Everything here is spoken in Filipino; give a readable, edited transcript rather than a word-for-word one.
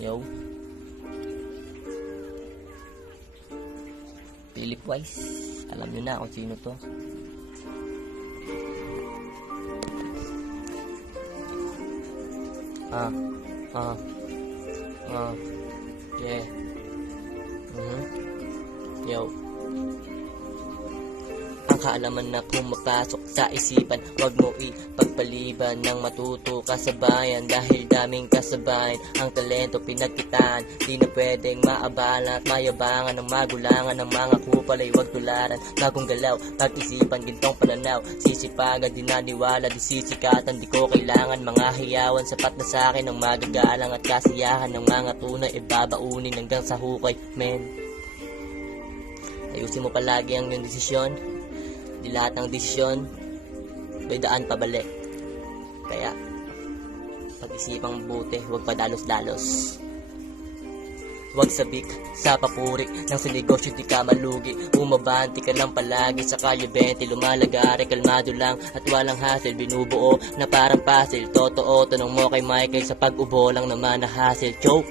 Yo. Philip Wise. Alam nyo na kung sino to. Yeah. Yo. Ang kaalaman na pumapasok sa isipan, wag mo ipagpaliban ng matuto ka sa bayan. Dahil daming kasabayan, ang talento pinagkitaan, di na pwedeng maabala at mayabangan ng magulangan. Ng mga kupal ay wag tularan, bagong galaw, pag-isipan, gintong pananaw, sisipagan, di naniwala, di sisikatan. Di ko kailangan mga hiyawan, sapat na sa'kin ang magagalang at kasiyahan ng mga tunay, ibabaunin hanggang sa hukay, men. Ayusin mo palagi ang iyong desisyon. Di lahat ng desisyon may daan pabalik. Kaya pag-isipang mabuti, huwag padalos-dalos. Huwag sabik sa papurik nang sa negosyo di ka malugi. Umabanti ka lang palagi sa kalye 20, lumalagari, kalmado lang at walang hassle. Binubuo na parang puzzle, totoo, tanong mo kay Michael, sa pag-ubo lang naman na hassle. Choke.